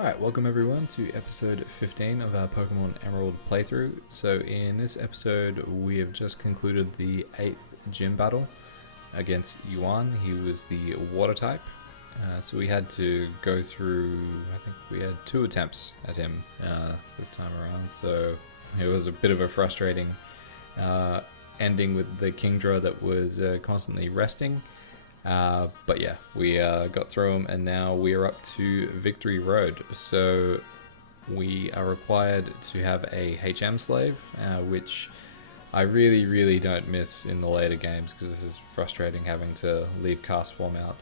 Alright, welcome everyone to episode 15 of our Pokemon Emerald playthrough. So in this episode we have just concluded the 8th gym battle against Juan. He was the water type. So we had to go through, I think we had 2 attempts at him this time around. So it was a bit of a frustrating ending with the Kingdra that was constantly resting. But yeah, we got through them, and now we are up to Victory Road. So we are required to have a HM slave, which I really don't miss in the later games, because this is frustrating having to leave cast form out.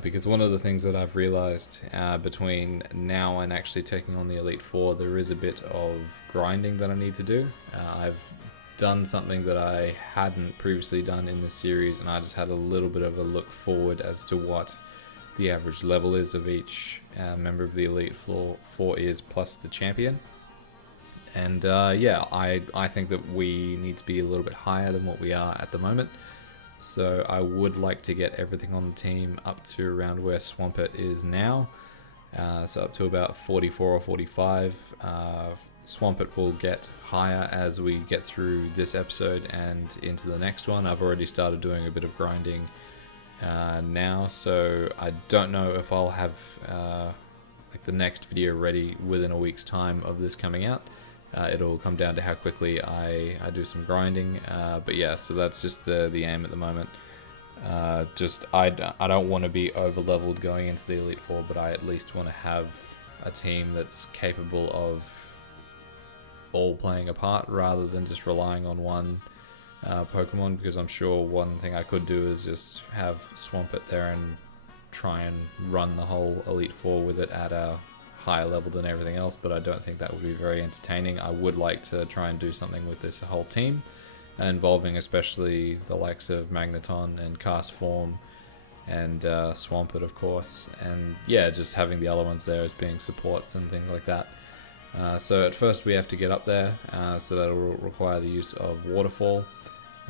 Because one of the things that I've realized between now and actually taking on the Elite Four, there is a bit of grinding that I need to do. I've done something that I hadn't previously done in this series, and I just had a little bit of a look forward as to what the average level is of each member of the Elite Four is, plus the champion. And yeah, I think that we need to be a little bit higher than what we are at the moment. So I would like to get everything on the team up to around where Swampert is now. So up to about 44 or 45. Swampert will get higher as we get through this episode and into the next one. I've already started doing a bit of grinding now, so I don't know if I'll have like the next video ready within a week's time of this coming out. It'll come down to how quickly I do some grinding, but yeah, so that's just the aim at the moment. I don't want to be over leveled going into the Elite Four, but I at least want to have a team that's capable of all playing a part rather than just relying on one Pokemon, because I'm sure one thing I could do is just have Swampert there and try and run the whole Elite Four with it at a higher level than everything else, but I don't think that would be very entertaining. I would like to try and do something with this whole team, involving especially the likes of Magneton and Cast Form and Swampert, of course, and yeah, just having the other ones there as being supports and things like that. So at first we have to get up there, so that will require the use of Waterfall.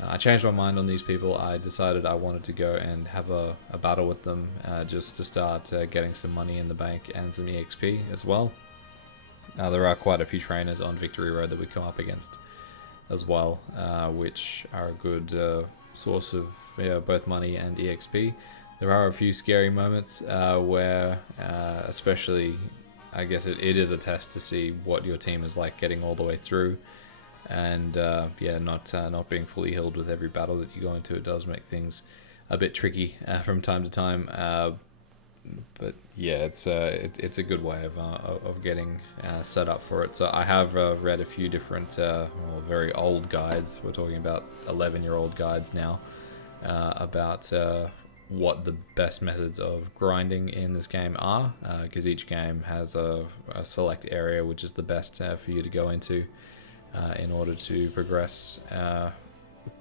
I changed my mind on these people. I decided I wanted to go and have a battle with them, just to start getting some money in the bank and some EXP as well. There are quite a few trainers on Victory Road that we come up against as well, which are a good source of both money and EXP. There are a few scary moments where, especially, I guess it is a test to see what your team is like getting all the way through, and yeah, not being fully healed with every battle that you go into. It does make things a bit tricky from time to time, but yeah, it's a good way of getting set up for it. So I have read a few different very old guides. We're talking about 11-year-old guides now, about what the best methods of grinding in this game are, because each game has a select area which is the best for you to go into in order to progress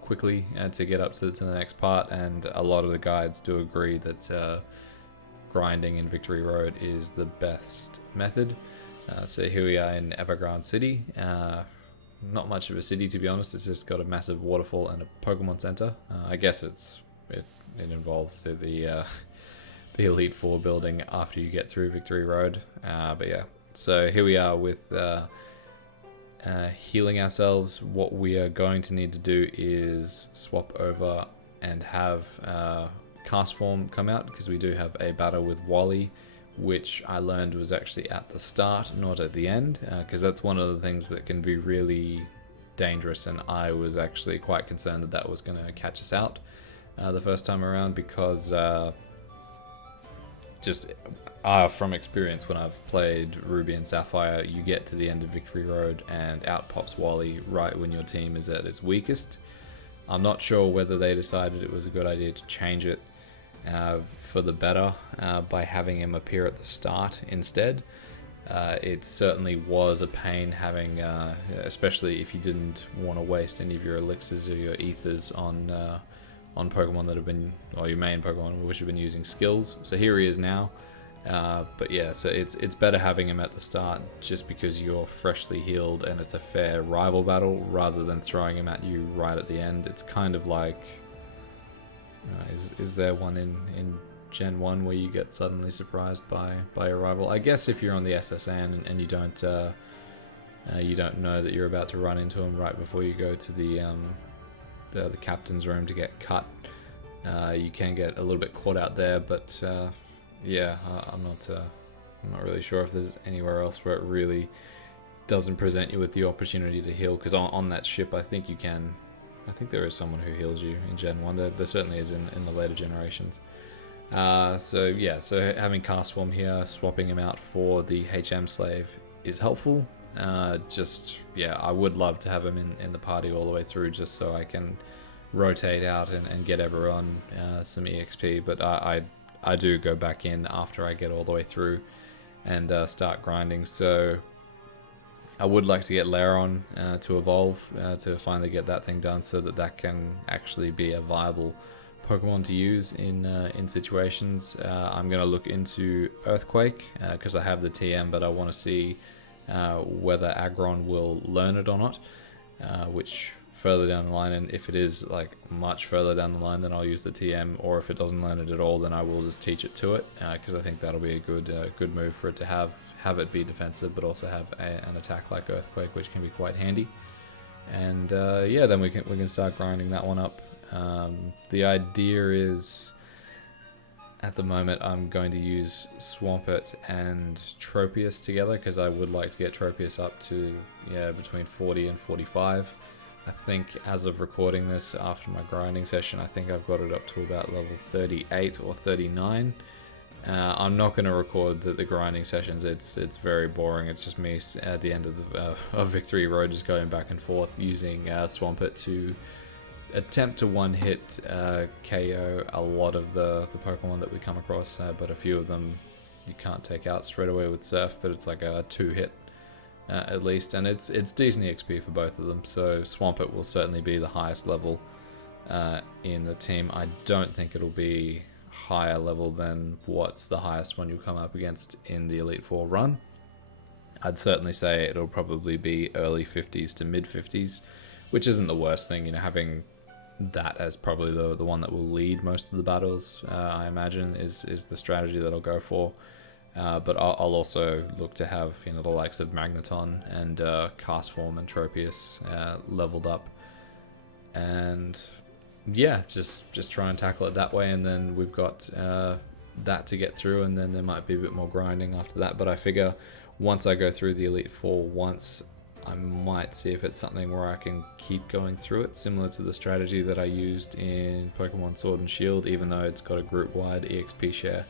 quickly and to get up to the next part. And a lot of the guides do agree that grinding in Victory Road is the best method. So here we are in Evergrande City. Not much of a city, to be honest. It's just got a massive waterfall and a Pokemon Center. I guess it involves the Elite Four building after you get through Victory Road. But yeah, so here we are with healing ourselves. What we are going to need to do is swap over and have Cast Form come out, because we do have a battle with Wally, which I learned was actually at the start, not at the end, because that's one of the things that can be really dangerous, and I was actually quite concerned that was going to catch us out the first time around, because from experience, when I've played Ruby and Sapphire, you get to the end of Victory Road and out pops Wally right when your team is at its weakest. I'm not sure whether they decided it was a good idea to change it for the better by having him appear at the start instead. It certainly was a pain having, especially if you didn't want to waste any of your elixirs or your ethers on Pokemon that have been, or your main Pokemon which have been using skills. So here he is now. But yeah, so it's better having him at the start, just because you're freshly healed and it's a fair rival battle, rather than throwing him at you right at the end. It's kind of like, is there one in Gen 1 where you get suddenly surprised by your rival. I guess if you're on the SSN and you don't know that you're about to run into him right before you go to the captain's room to get cut, you can get a little bit caught out there. But yeah, I'm not really sure if there's anywhere else where it really doesn't present you with the opportunity to heal, because on that ship I think there is someone who heals you in Gen 1. There certainly is in the later generations. So having Cast Form here, swapping him out for the HM Slave is helpful. I would love to have him in the party all the way through, just so I can rotate out and get everyone some EXP. But I do go back in after I get all the way through and start grinding. So I would like to get Laron to evolve to finally get that thing done, so that can actually be a viable Pokemon to use in situations. I'm going to look into Earthquake because I have the TM, but I want to see whether Aggron will learn it or not, which further down the line, and if it is like much further down the line, then I'll use the TM, or if it doesn't learn it at all, then I will just teach it to it, because I think that'll be a good move for it to have it be defensive, but also have an attack like Earthquake, which can be quite handy. And then we can start grinding that one up. The idea is, at the moment, I'm going to use Swampert and Tropius together, because I would like to get Tropius up to between 40 and 45. I think as of recording this, after my grinding session, I think I've got it up to about level 38 or 39. I'm not going to record the grinding sessions. It's very boring. It's just me at the end of Victory Road just going back and forth using Swampert to attempt to one-hit KO a lot of the Pokemon that we come across, but a few of them you can't take out straight away with Surf, but it's like a 2-hit at least, and it's decent XP for both of them. So Swampert will certainly be the highest level in the team. I don't think it'll be higher level than what's the highest one you'll come up against in the Elite Four run. I'd certainly say it'll probably be early 50s to mid 50s, which isn't the worst thing. Having that as probably the one that will lead most of the battles, I imagine, is the strategy that I'll go for. But I'll also look to have the likes of Magneton and Cast Form and Tropius leveled up, and just try and tackle it that way. And then we've got that to get through, and then there might be a bit more grinding after that. But I figure once I go through the Elite Four once, I might see if it's something where I can keep going through it, similar to the strategy that I used in Pokemon Sword and Shield. Even though it's got a group-wide EXP share,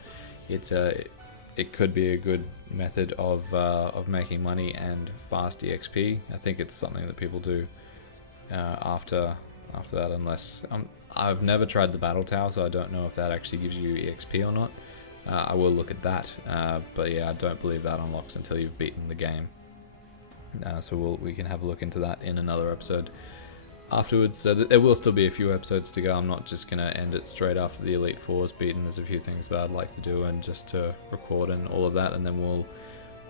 it could be a good method of making money and fast EXP. I think it's something that people do after that, unless I've never tried the Battle Tower, so I don't know if that actually gives you EXP or not. I will look at that, but yeah, I don't believe that unlocks until you've beaten the game. So we can have a look into that in another episode afterwards. So there will still be a few episodes to go. I'm not just going to end it straight after the Elite Four is beaten. There's a few things that I'd like to do and just to record and all of that, and then we'll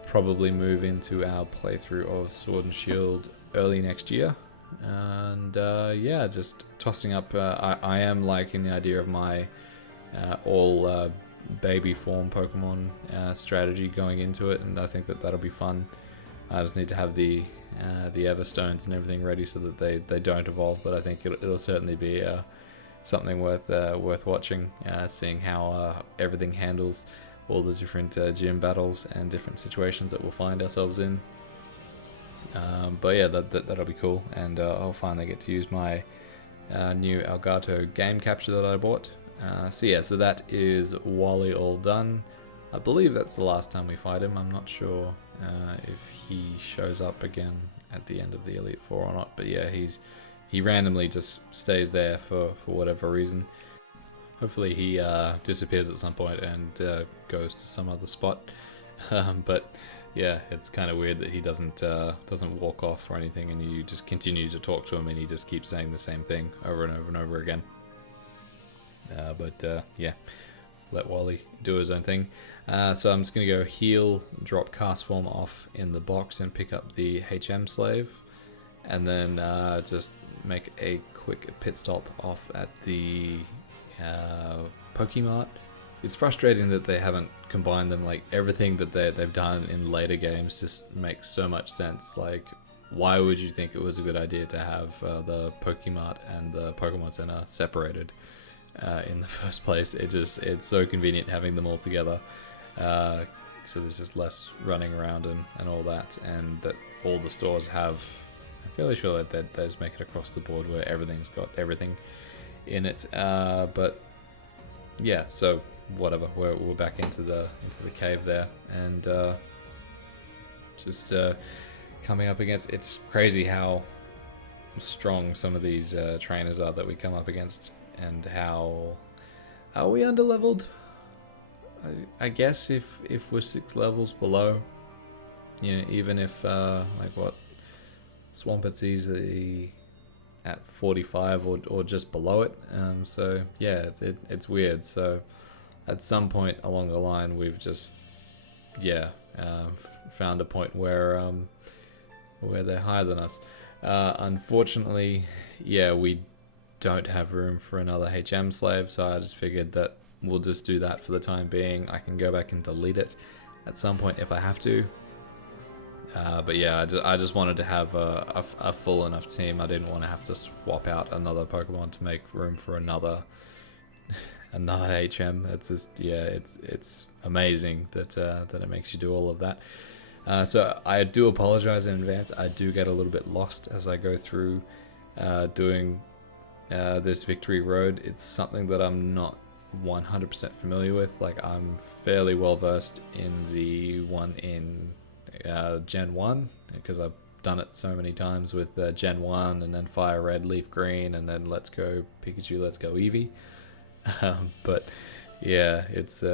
probably move into our playthrough of Sword and Shield early next year. And just tossing up. I am liking the idea of my all baby form Pokemon strategy going into it, and I think that'll be fun. I just need to have the Everstones and everything ready so that they don't evolve, but I think it'll certainly be something worth watching, seeing how everything handles all the different gym battles and different situations that we'll find ourselves in. But yeah, that'll be cool, and I'll finally get to use my new Elgato game capture that I bought. So that is Wally all done. I believe that's the last time we fight him. I'm not sure if he shows up again at the end of the Elite Four or not, but yeah, he randomly just stays there for whatever reason. Hopefully he disappears at some point and goes to some other spot. But yeah, it's kind of weird that he doesn't walk off or anything, and you just continue to talk to him and he just keeps saying the same thing over and over and over again. Let Wally do his own thing. So I'm just going to go heal, drop Cast Form off in the box and pick up the HM Slave, and then just make a quick pit stop off at the Pokemart it's frustrating that they haven't combined them. Like everything that they've done in later games just makes so much sense. Like, why would you think it was a good idea to have the Pokemart and the Pokemon Center separated in the first place? It's so convenient having them all together. So there's just less running around and all that, and that all the stores have. I'm fairly sure that they just make it across the board where everything's got everything in it. But yeah, so whatever. We're back into the cave there, and just coming up against. It's crazy how strong some of these trainers are that we come up against, and how are we underleveled? I guess if we're 6 levels below, even if like what Swampet's easily at 45 or just below it. So yeah, it's weird. So at some point along the line, we've just found a point where they're higher than us. Unfortunately, we don't have room for another HM slave, so I just figured that we'll just do that for the time being. I can go back and delete it at some point if I have to. But yeah, I just wanted to have a full enough team. I didn't want to have to swap out another Pokemon to make room for another HM. It's just it's amazing that it makes you do all of that. So I do apologize in advance. I do get a little bit lost as I go through doing this Victory Road. It's something that I'm not 100% familiar with. Like, I'm fairly well versed in the one in Gen 1 because I've done it so many times with Gen 1 and then Fire Red, Leaf Green, and then Let's Go Pikachu, Let's Go Eevee. But yeah, it's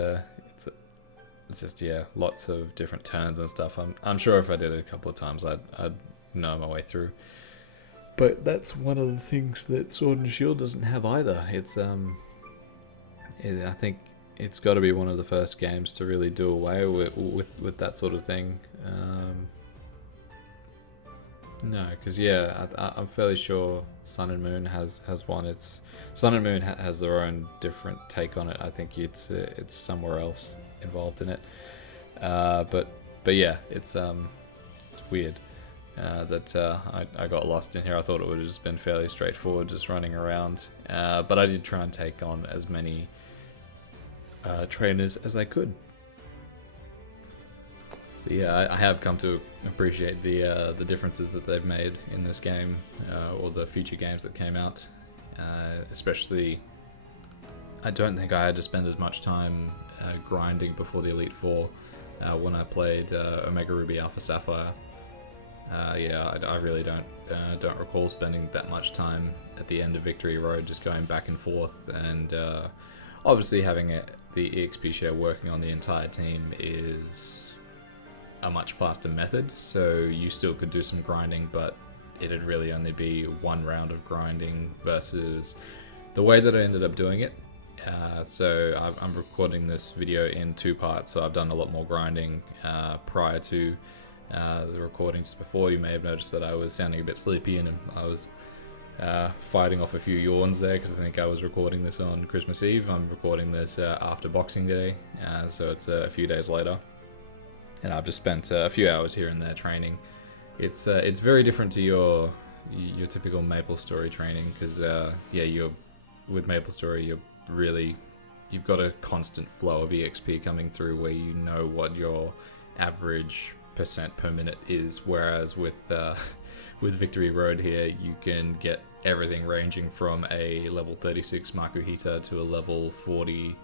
just lots of different turns and stuff. I'm sure if I did it a couple of times I'd know my way through. But that's one of the things that Sword and Shield doesn't have either. It's I think it's got to be one of the first games to really do away with that sort of thing. No, because I'm fairly sure Sun and Moon has one. It's Sun and Moon has their own different take on it. I think it's somewhere else involved in it. But yeah, it's weird that I got lost in here. I thought it would have just been fairly straightforward, just running around. But I did try and take on as many trainers as I could. So yeah, I have come to appreciate the differences that they've made in this game, or the future games that came out. Especially, I don't think I had to spend as much time grinding before the Elite Four when I played Omega Ruby Alpha Sapphire. I really don't recall spending that much time at the end of Victory Road just going back and forth, and obviously having the EXP share working on the entire team is a much faster method, so you still could do some grinding, but it'd really only be one round of grinding versus the way that I ended up doing it. So I'm recording this video in 2 parts, so I've done a lot more grinding prior to the recordings. Before, you may have noticed that I was sounding a bit sleepy and I was fighting off a few yawns there because I think I was recording this on Christmas Eve. I'm recording this after Boxing Day, so it's a few days later, and I've just spent a few hours here and there training. It's very different to your typical MapleStory training because you're with MapleStory, you've got a constant flow of EXP coming through where you know what your average percent per minute is, whereas with Victory Road here, you can get everything ranging from a level 36 Makuhita to a level 40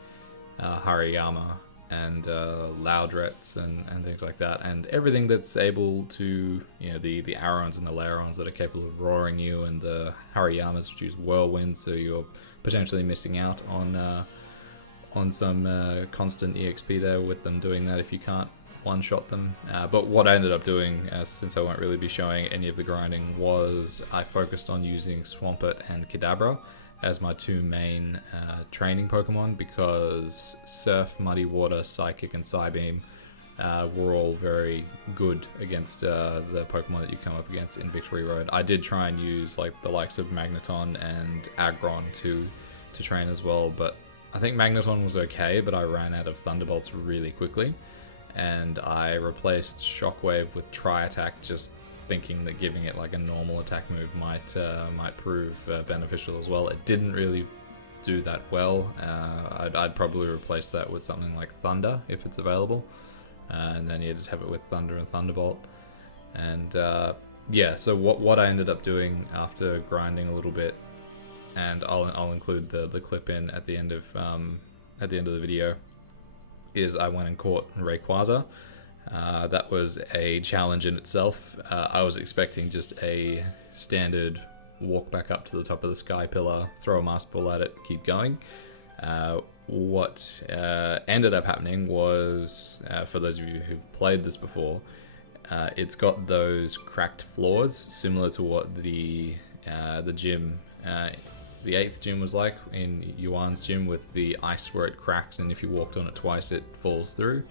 Hariyama and Loudrets and things like that, and everything that's able to, the Arons and the Lairons that are capable of roaring you, and the Hariyamas which use Whirlwind, so you're potentially missing out on some constant EXP there with them doing that if you can't one-shot them. But what I ended up doing, since I won't really be showing any of the grinding, was I focused on using Swampert and Kadabra as my 2 main training Pokemon, because Surf, Muddy Water, Psychic, and Psybeam were all very good against the Pokemon that you come up against in Victory Road. I did try and use the likes of Magneton and Aggron to train as well, but I think Magneton was okay, but I ran out of Thunderbolts really quickly, and I replaced Shockwave with Tri-Attack, just thinking that giving it like a normal attack move might prove beneficial as well. It didn't really do that well. I'd probably replace that with something like Thunder if it's available, and then you just have it with Thunder and Thunderbolt. And yeah, so what I ended up doing after grinding a little bit, and I'll include the clip in at the end of the video, is I went and caught Rayquaza. That was a challenge in itself. I was expecting just a standard walk back up to the top of the Sky Pillar, throw a Master Ball at it, keep going. What ended up happening was, for those of you who've played this before, it's got those cracked floors, similar to what the gym, the 8th gym was like in Yuan's gym, with the ice where it cracks, and if you walked on it twice it falls through.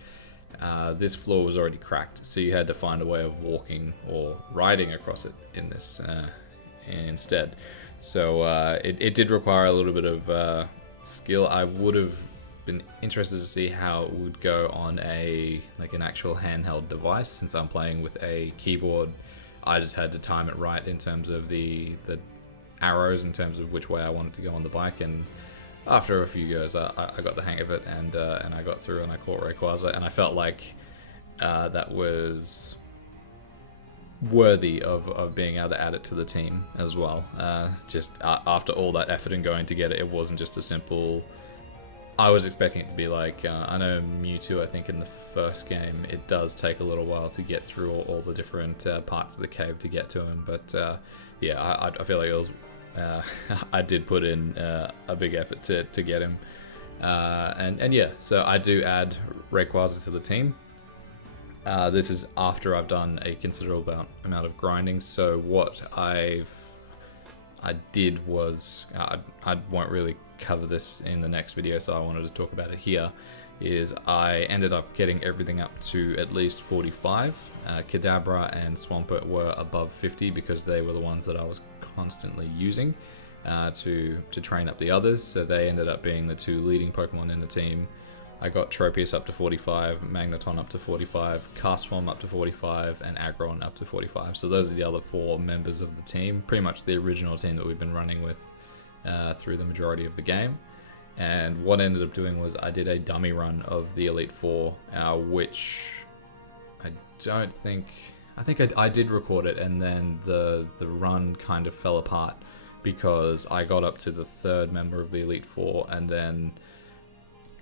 This floor was already cracked, so you had to find a way of walking or riding across it in this instead. So it did require a little bit of skill. I would have been interested to see how it would go on an actual handheld device. Since I'm playing with a keyboard, I just had to time it right in terms of the arrows, in terms of which way I wanted to go on the bike. And after a few goes, I got the hang of it, and I got through, and I caught Rayquaza, and I felt like that was worthy of being able to add it to the team as well. Just after all that effort and going to get it, it wasn't just a simple... I was expecting it to be like, I know Mewtwo, I think in the first game, it does take a little while to get through all the different parts of the cave to get to him, but yeah, I feel like it was... I did put in a big effort to get him, and yeah, so I do add Rayquaza to the team. This is after I've done a considerable amount of grinding. So what I did was, I won't really cover this in the next video, so I wanted to talk about it here, is I ended up getting everything up to at least 45. Kadabra and Swampert were above 50 because they were the ones that I was constantly using to train up the others, so they ended up being the two leading Pokemon in the team. I got Tropius up to 45, Magneton up to 45, Castform up to 45, and Aggron up to 45. So those are the other 4 members of the team, pretty much the original team that we've been running with through the majority of the game. And what I ended up doing was I did a dummy run of the Elite Four, which I think I did record it, and then the run kind of fell apart because I got up to the 3rd member of the Elite Four, and then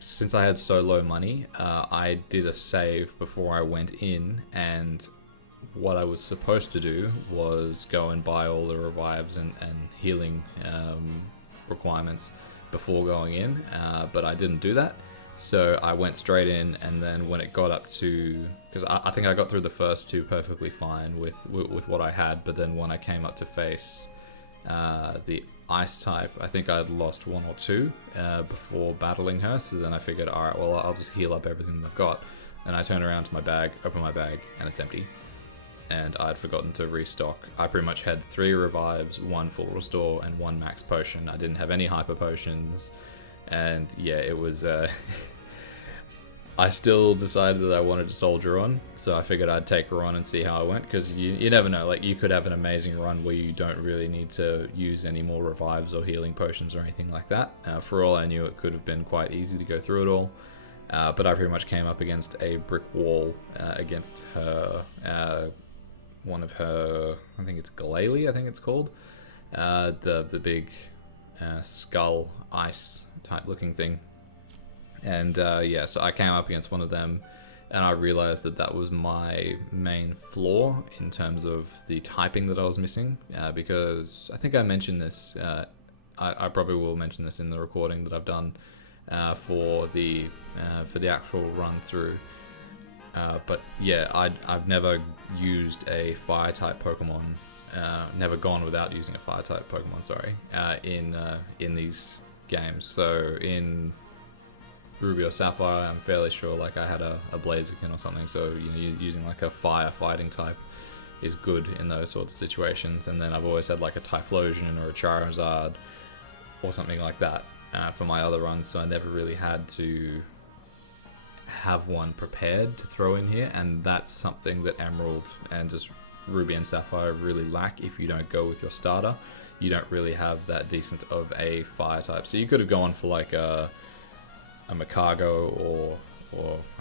since I had so low money, I did a save before I went in, and what I was supposed to do was go and buy all the revives and healing requirements before going in, but I didn't do that. So I went straight in, and then when it got up to... Because I think I got through the first 2 perfectly fine with what I had, but then when I came up to face the Ice type, I think I'd lost 1 or 2 before battling her, so then I figured, alright, well, I'll just heal up everything that I've got. And I turn around to my bag, open my bag, and it's empty. And I'd forgotten to restock. I pretty much had 3 revives, 1 full restore, and 1 max potion. I didn't have any hyper potions, and yeah, it was... I still decided that I wanted to soldier on, so I figured I'd take her on and see how I went, because you never know, like, you could have an amazing run where you don't really need to use any more revives or healing potions or anything like that. For all I knew, it could have been quite easy to go through it all, but I pretty much came up against a brick wall against her, one of her, I think it's Glalie, I think it's called, the big skull ice type looking thing. And yeah, so I came up against one of them, and I realized that was my main flaw in terms of the typing that I was missing, because I think I mentioned this, I probably will mention this in the recording that I've done for the actual run through. But yeah, I've never used a fire type Pokemon, never gone without using a fire type Pokemon, sorry, in these games. So in Ruby or Sapphire, I'm fairly sure like I had a Blaziken or something, so using like a fire fighting type is good in those sorts of situations. And then I've always had like a Typhlosion or a Charizard or something like that. for my other runs, so I never really had to have one prepared to throw in here, and that's something that Emerald and just Ruby and Sapphire really lack. If you don't go with your starter, you don't really have that decent of a fire type. So you could have gone for like a Makago or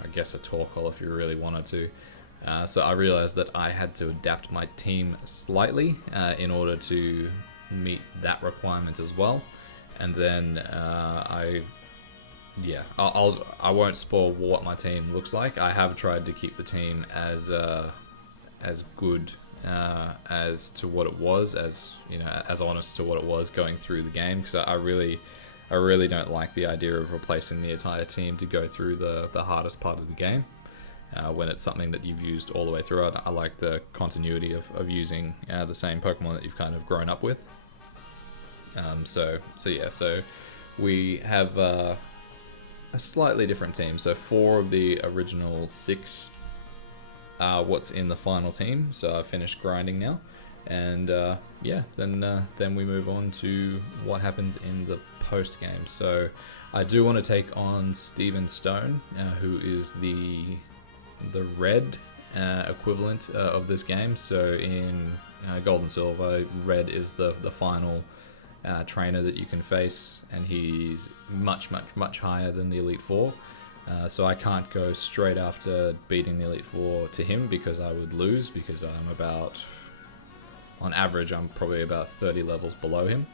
I guess a Torkoal if you really wanted to. So I realized that I had to adapt my team slightly in order to meet that requirement as well. And then I won't spoil what my team looks like. I have tried to keep the team as good as to what it was, as honest to what it was going through the game, because I really don't like the idea of replacing the entire team to go through the hardest part of the game when it's something that you've used all the way through. I like the continuity of using the same Pokemon that you've kind of grown up with. So we have a slightly different team. So 4 of the original 6 are what's in the final team. So I've finished grinding now, and then we move on to what happens in the post game. So I do want to take on Steven Stone, who is the red equivalent of this game. So in Gold and Silver, red is the final trainer that you can face, and he's much higher than the Elite Four. So I can't go straight after beating the Elite Four to him, because I would lose, because on average, I'm probably about 30 levels below him.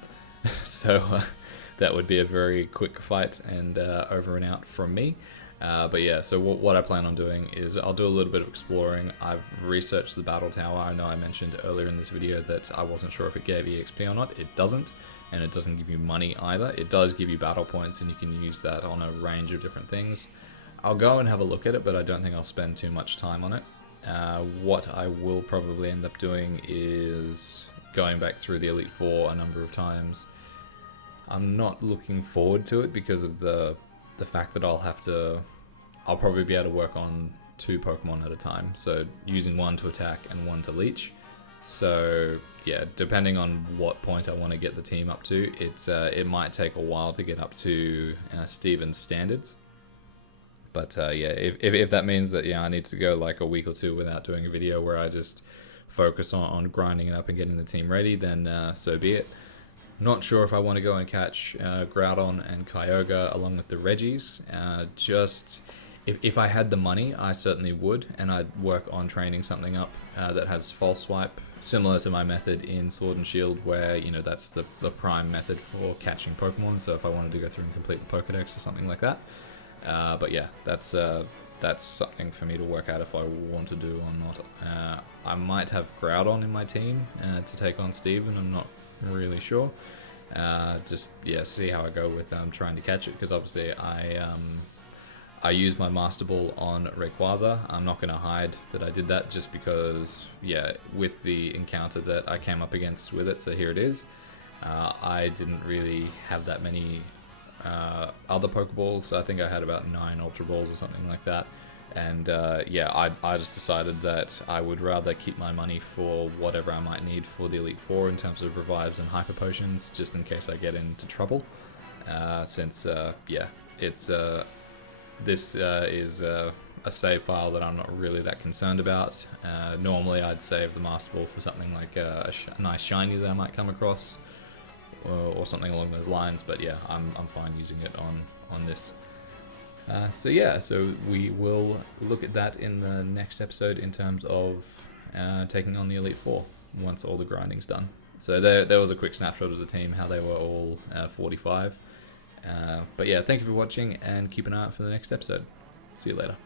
So that would be a very quick fight and over and out from me. But yeah, so what I plan on doing is I'll do a little bit of exploring. I've researched the Battle Tower. I know I mentioned earlier in this video that I wasn't sure if it gave EXP or not. It doesn't, and it doesn't give you money either. It does give you battle points, and you can use that on a range of different things. I'll go and have a look at it, but I don't think I'll spend too much time on it. What I will probably end up doing is going back through the Elite Four a number of times. I'm not looking forward to it because of the fact that I'll probably be able to work on 2 Pokemon at a time. So using one to attack and one to leech. So yeah, depending on what point I want to get the team up to, it might take a while to get up to Steven's standards. But if that means that I need to go like a week or 2 without doing a video where I just focus on grinding it up and getting the team ready, then so be it. Not sure if I want to go and catch Groudon and Kyogre along with the Reggies. If I had the money, I certainly would, and I'd work on training something up that has False Swipe, similar to my method in Sword and Shield, where that's the prime method for catching Pokemon. So if I wanted to go through and complete the Pokedex or something like that. But yeah, that's something for me to work out if I want to do or not. I might have Groudon in my team to take on Steven. I'm not really sure. See how I go with trying to catch it, because obviously I used my Master Ball on Rayquaza. I'm not going to hide that I did that, just because with the encounter that I came up against with it, so here it is. I didn't really have that many other Pokeballs. I think I had about 9 Ultra Balls or something like that. And I just decided that I would rather keep my money for whatever I might need for the Elite Four in terms of revives and hyper potions, just in case I get into trouble. This is a save file that I'm not really that concerned about. Normally I'd save the Master Ball for something like a nice shiny that I might come across, or something along those lines. But yeah, I'm fine using it on this. So we will look at that in the next episode in terms of taking on the Elite Four once all the grinding's done. So there was a quick snapshot of the team, how they were all 45. But yeah, thank you for watching, and keep an eye out for the next episode. See you later.